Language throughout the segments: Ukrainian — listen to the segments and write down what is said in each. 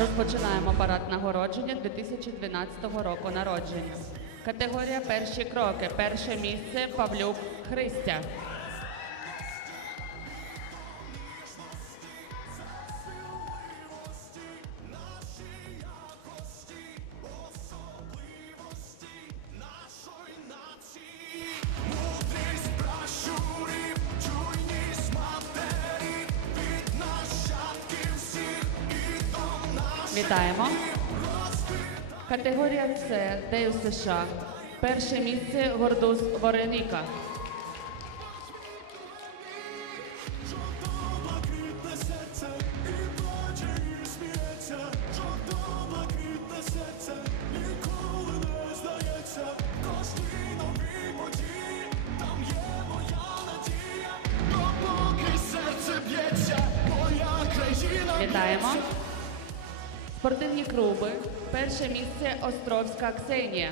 Розпочинаємо парад нагородження 2012 року народження. Категорія перші кроки. Перше місце Павлюк Христя. Вітаємо. Категорія С Дею США. Перше місце Гордус Вореніка. Вітаємо. Спортивні клуби. Перше місце Островська Ксенія.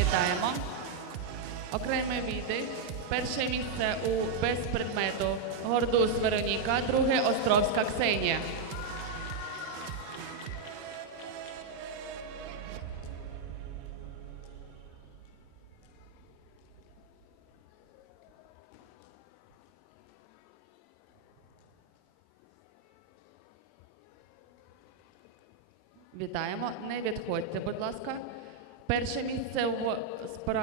Вітаємо. Окремі віди. Перше місце у без предмету Гордус Вероніка, друге Островська Ксенія. Вітаємо. Не відходьте, будь ласка. Перше місце в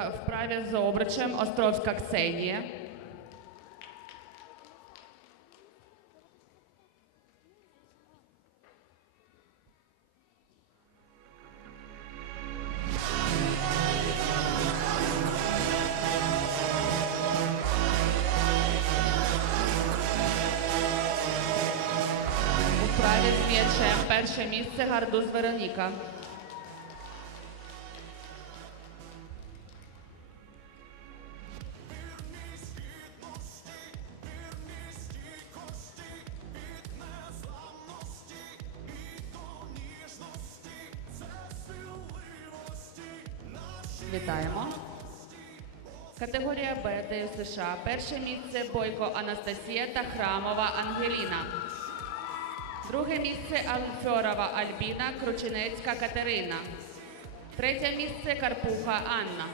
вправі з обручем Островська Ксенія. Вправі з м'ячем перше місце Гардуз Вероніка. Вітаємо. Категорія Б США. Перше місце Бойко Анастасія та Храмова Ангеліна. Друге місце Алфьорова Альбіна, Кручинецька Катерина. Третє місце Карпуха Анна.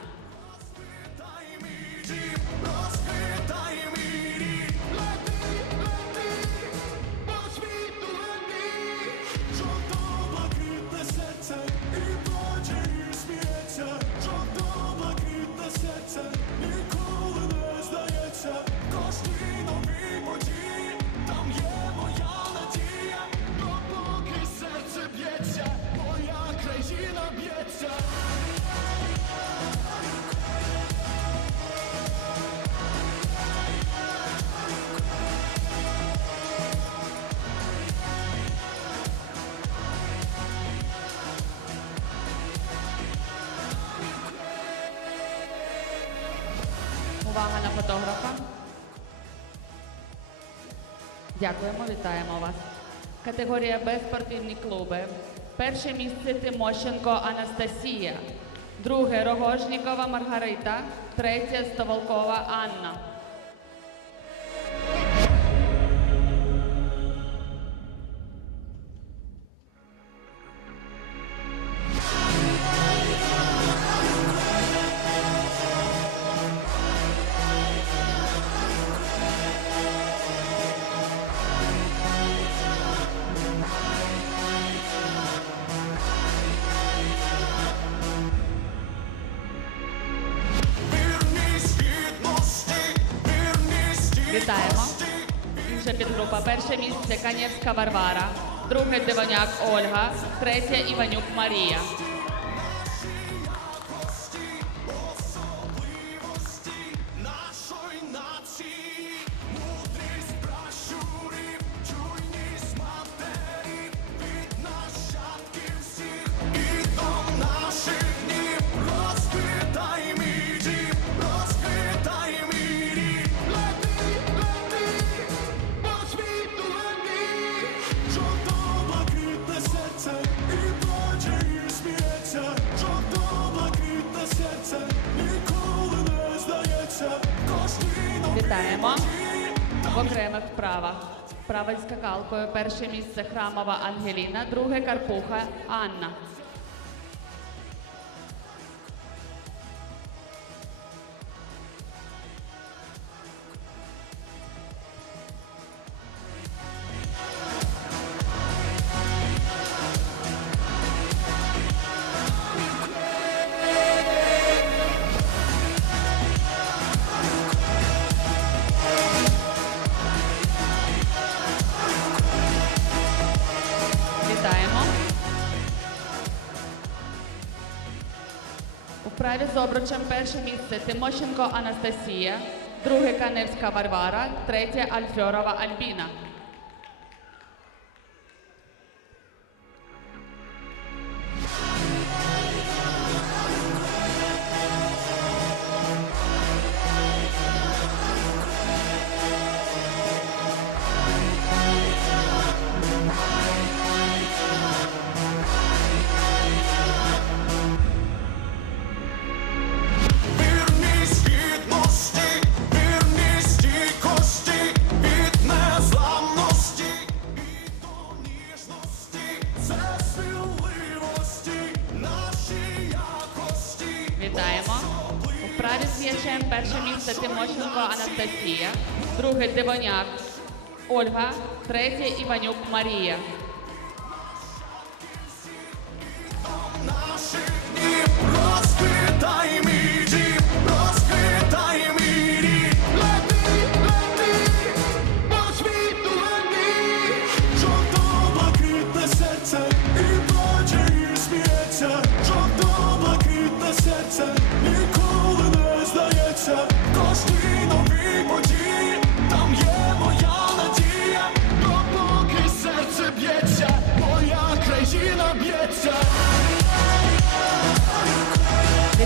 Дякуємо, вітаємо вас. Категорія Б спортивні клуби. Перше місце Тимощенко Анастасія. Друге Рогожнікова Маргарита. Третє Стоволкова Анна. Вітаємо. Інша підгрупа. Перше місце Канєвська Варвара. Друге Диваняк Ольга. Третє Іванюк Марія. В окремих вправах. Вправа із скакалкою. Перше місце Храмова Ангеліна, друге Карпуха Анна. У вправі з обручем перше місце Тимощенко Анастасія, друге Каневська Варвара, третє Альфьорова Альбіна. Місце Анастасія, друге Дивоняк Ольга, третє Іванюк Марія.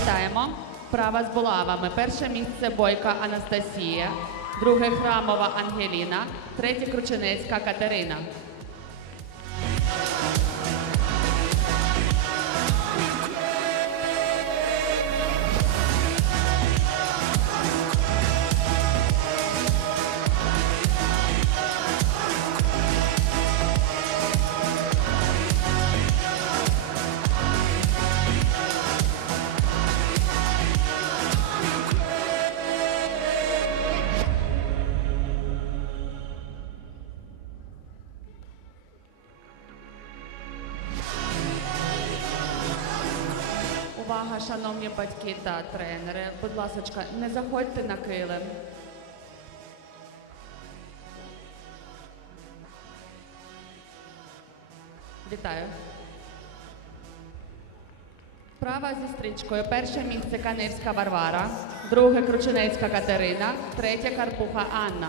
Вітаємо. Права з булавами. Перше місце Бойка Анастасія, друге Храмова Ангеліна, третє Крученецька Катерина. Шановні батьки та тренери. Будь ласка, не заходьте на килим. Вітаю. Права зі стрічкою. Перше місце Каневська Варвара, друге Крученецька Катерина, третє Карпуха Анна.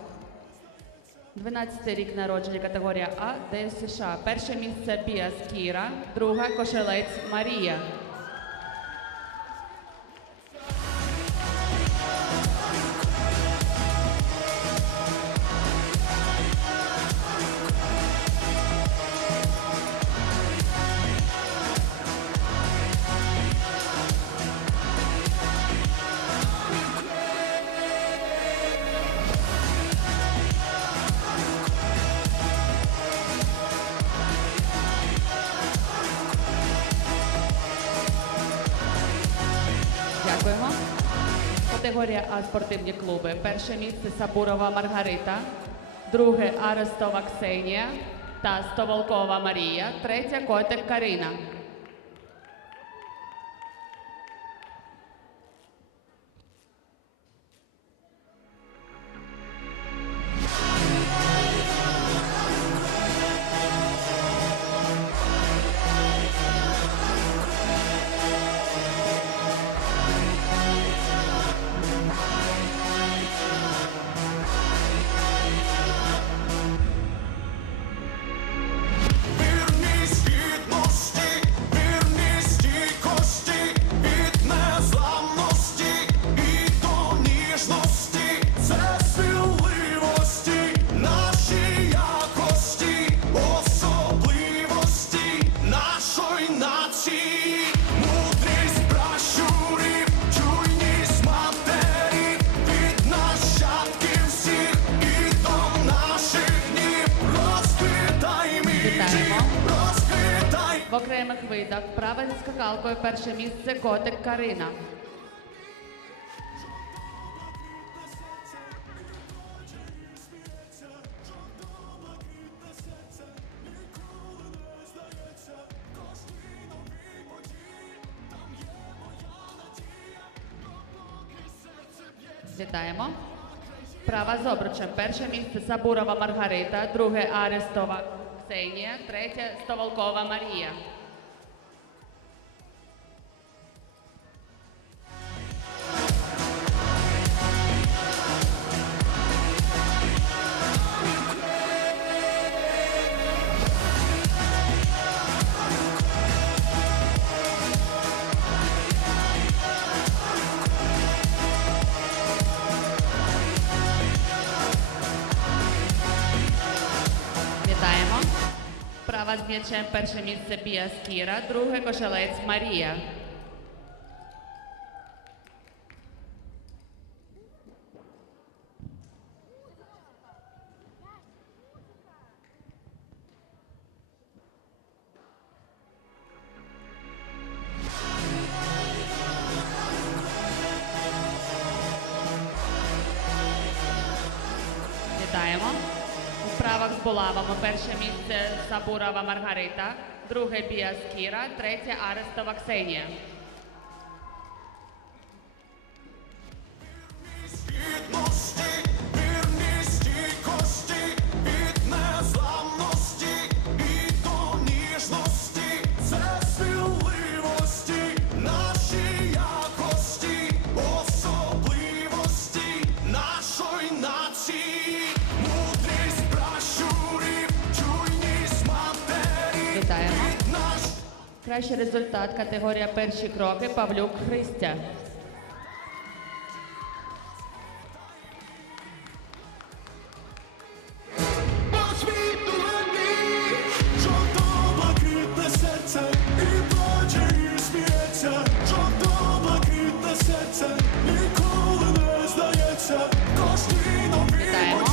12 рік народження категорія А, ДС США. Перше місце Піас Кіра, друге Кошелець Марія. Категорія А спортивні клуби. Перше місце Сабурова Маргарита, друге Арестова Ксенія та Стоволкова Марія, третє Котик Карина. Вправа зі скакалкою перше місце котик Карина. Вітаємо. Права з обручем. Перше місце Сабурова Маргарита, друге Арестова Ксенія, третє Стоволкова Марія. М'ячем перше місце Біаскіра, Скіра, друге Кошелець Марія. Булавами перше місце Сабурова Маргарита, друге Біаскіра, Скіра, третє Арестова Ксенія. Кращий результат категорія перші кроки Павлюк Христя. Вітаємо.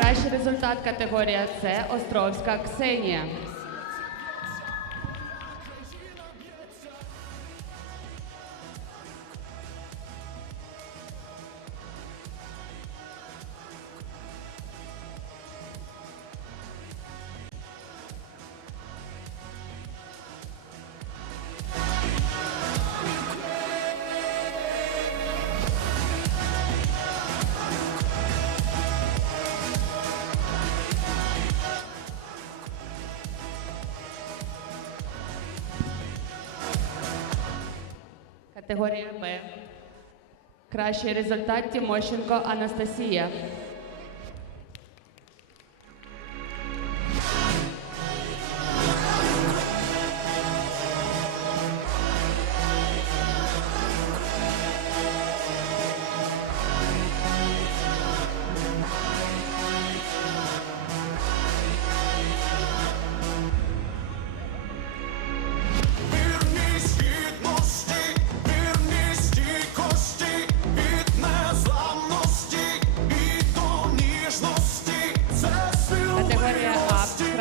Кращий результат категорія С Островська Ксенія. Категорія Б. Кращий результат Тимощенко Анастасія.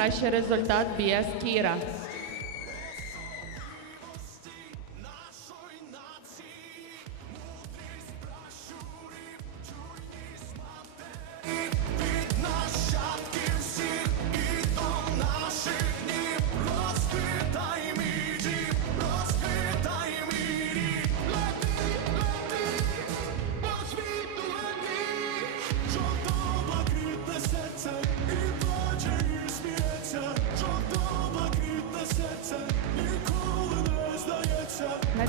Кращий результат Бія Скіра.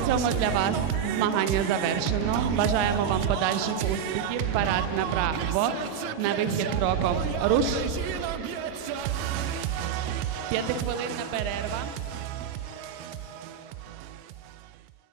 Цьому для вас змагання завершено. Бажаємо вам подальших успіхів. Парад направо. На вихід кроком руш. П'ятихвилинна перерва.